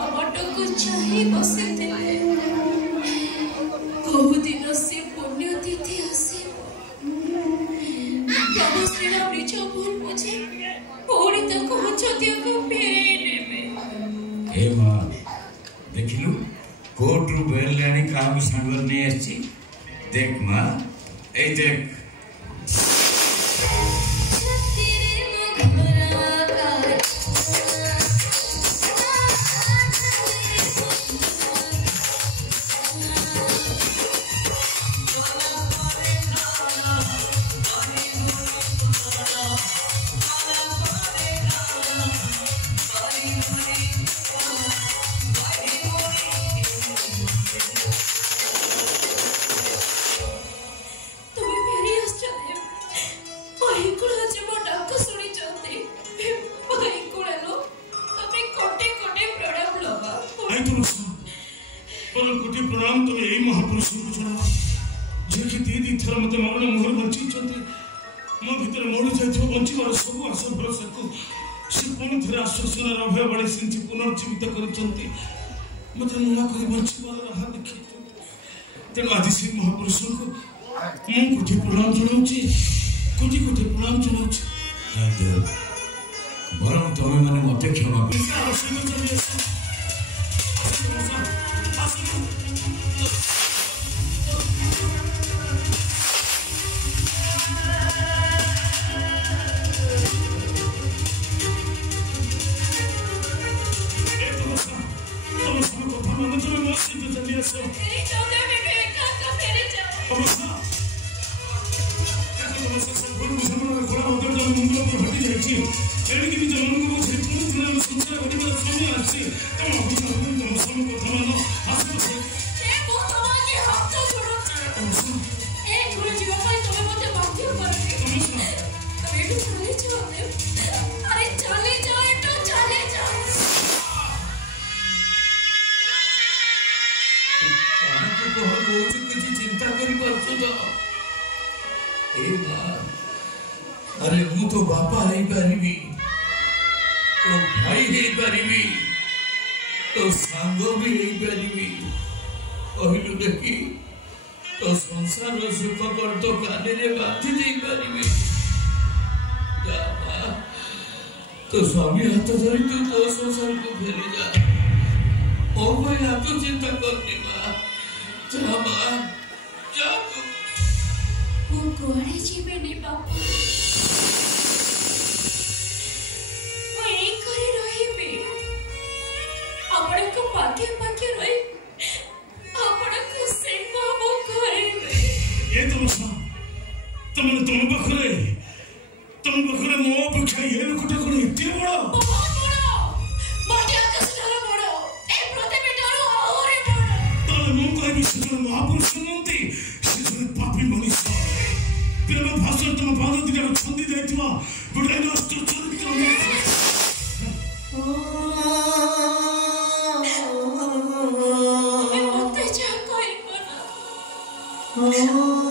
बाबाटको चाही बसिते बहु दिन से पुण्यतिथि आसे प्रभु श्री राम निज भूल बुझे पुणी ताको हचतिया को फेरे नेबे। ए मां देखिलु कोर्ट रु बेल लेनी काम सांगर ने आछि देख मां ए देख कोटि प्रणाम तुम यही महापुरुष को चढ़ा जे कि दी थर मते मरण मोहर बंची चंते मो भीतर मोड़ जाइथो बंची मार सब आशा भरोसा को से कोन थरे आश्वासन अभय बड़े सिंची पुनर्जीवित करचंती मते नुआ करी बंची मार राह देखि तेणु आदि श्री महापुरुष को मो कोटि प्रणाम जणाउची कोटि कोटि प्रणाम जणाउची जयदेव बरम तमे माने मते क्षमा करी अरे मु तो बापा है पारिबी तो भाई है पारिबी तो सांगो भी है पारिबी कहलु देखी तो संसार सुख कर तो काने रे बांधी दे पारिबी जा तो स्वामी हाथ धरी तू तो संसार को फेरी जा ओ भाई हाथ चिंता करनी मां जा मां जा तू वो कोड़े जीवे नहीं बापा पाके पाके रही आपण को सेवा वो करे ये तो तुम बखरे मो अपेक्षा ये कोटा कोन इते बड़ो बहुत बड़ो मोटे आकाश डर बड़ो ए प्रतिमे डर और बड़ो ताले मो कहबी से महापुरुष नंती से पापी मनुष्य प्रेम भाषण तुम पाद दिटा छंदी देथिवा गुडे नष्ट चरित्र Oh